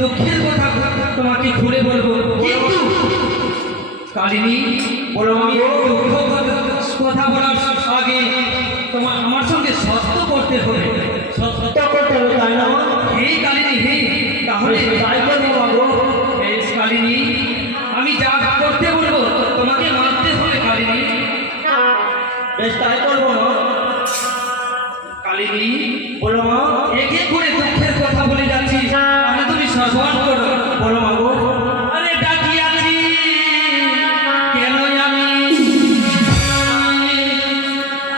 দুঃখের কথা তোমাকে খুলে বলবো, কিন্তু কালিনী বলো আমি দুঃখ কথা বলার আগে তোমার আমার সঙ্গে সত্য করতে হবে। সত্য করতে হবে তাই না? এই কালিনী, হে তাহলে তাই করবো বাবু। বেশ কালিনী, আমি যা করতে বলবো তোমাকে মানতে হবে কালিনী। বেশ তাই করবো মা। কালিনী বলো মা, একে করে দুঃখের কথা বলে যাচ্ছি, তাহলে তুমি সর্বন করো। বলো মা গো। আরে ডাকিয়াছি কেন আমি,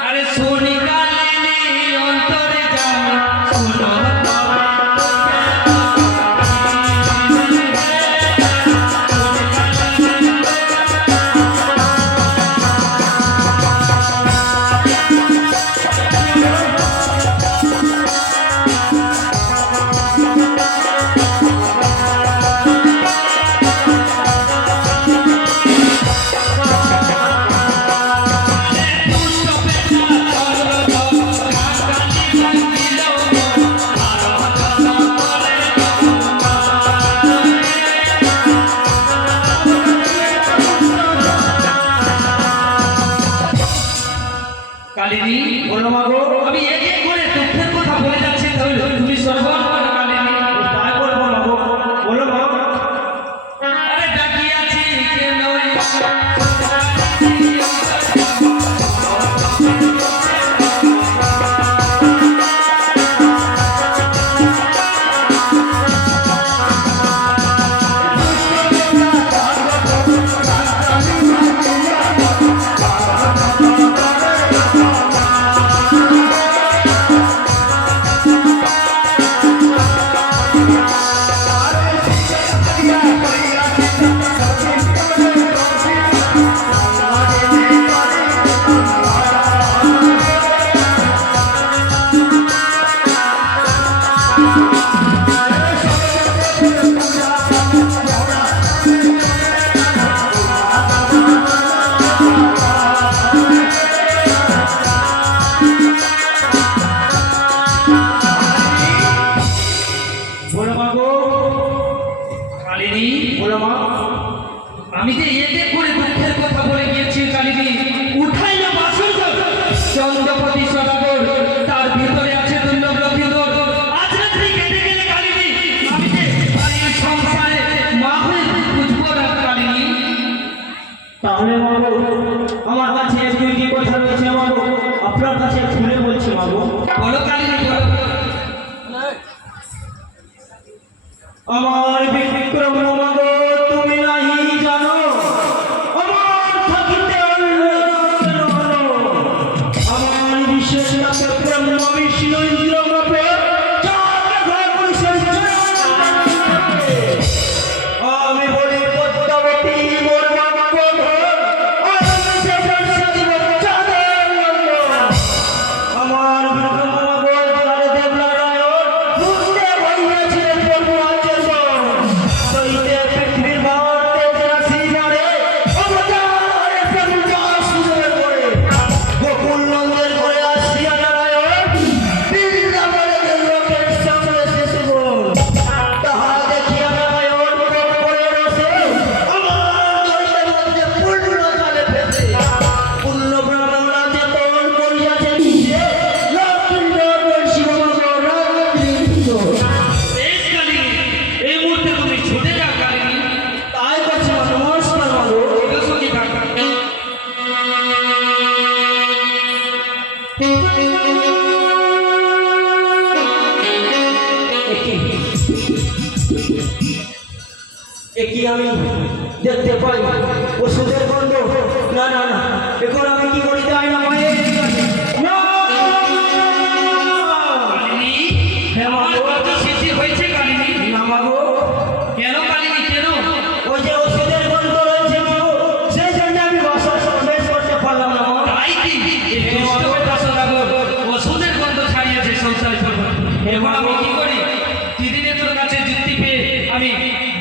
আরে শুনি কালিনী অন্তরে যাও শোনো। কালিনী বলো মা গো, আমি এক এক করে দুঃখের কথা বলে যাচ্ছি, তাহলে তুমি সর্বন করো কালিনী। তাই বলবো মা গো। বলো মা। আরে ডাকিয়াছি কেন আমি যে এতে করে দুঃখের কথা বলে গিয়েছি কালিনী, উঠাই না বাসন চন্দ্রপতি সদাগর, তার ভিতরে আছে দুর্লভ লক্ষিন্দর। আজ রাত্রি কেটে গেলে কালিনী, আমি যে এই সংসারে মা হয়ে বুঝবো না কালিনী। তাহলে মাগো আমার কাছে দুইটি কথা রয়েছে মাগো, আপনার কাছে খুলে বলছি মাগো। বলো কালিনী বলো। আমার বিক্রম মাগো তুমি নাহি জানো, আমার থাকিতে আমার বিশেষ ব্রহ্ম বিষ্ণু ইন্দ্র রূপে আমি বলি পদ্মাবতী মোর আমার দেবনারায়ণ বুঝতে পারিয়াছিলেন কি আমি দেখতে পাই ওষুধের গন্ধ। না না না, এখন আমি কি করি যাই না মায়ের হয়েছে কালিনী। না মাগো। কেন কালিনী কেন? ওই যে ওষুধের গন্ধ রয়েছে মাগো, সেই জন্য আমি বাসা শেষ করতে পারলাম না। তাই কি ওষুধের গন্ধ ছাড়িয়েছে সংসার। এখন আমি কি করি? দিদিনে তোর কাছে যুক্তি পেয়ে আমি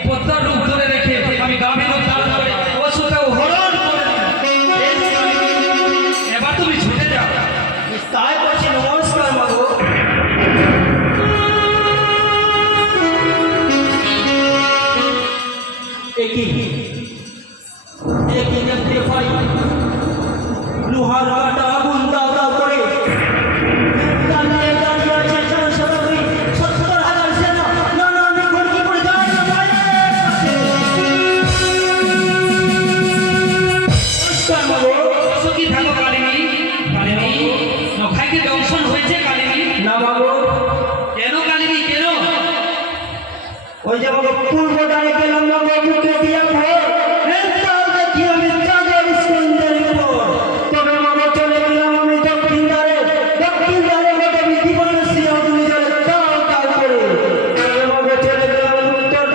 পদ্মার রূপ ধরে রেখে আমি গাভীর উদ্ধার করে ওষুধটাও একই একই দেখতে পাই লোহার কাটা আগুন দাও দাও করে দাঁড়িয়ে দাঁড়িয়ে আছে সরাসরি 70,000 সেনা। না না আমি ঘরকি করে যাই না ভাই। নমস্কার বাবু। সুখী থাকো কালিনী। কালিনী নখাইকে দংশন হয়েছে কালিনী। না বাবু, কেন কালিনী কেন? ওই যে বাবু পূর্ব দ্বারে গেলাম বাবু, ঢুকে দিয়া ভোর তাও দেখি আমি চাঁদের স্কন্ধের উপর। তবে বাবু চলে গেলাম আমি দক্ষিণ দ্বারে বাবু জীবনশ্রী অগ্নি জলে তাও তাও করে। তবে বাবু চলে গেলাম উত্তর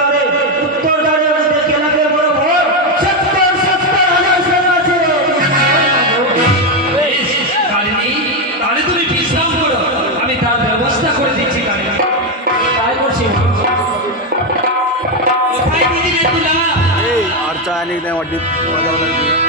দ্বারে ওই দেখে লাগে বড় ভোর 70,000 সেনা আছে। বেশ কালিনী, তাহলে তুমি বিশ্রাম করো, আমি তার ব্যবস্থা করে দিচ্ছি কালিনী। তাই করছি কোথায় দিদি রে তুলা? और चाय नहीं दें वड्डी मजा लगी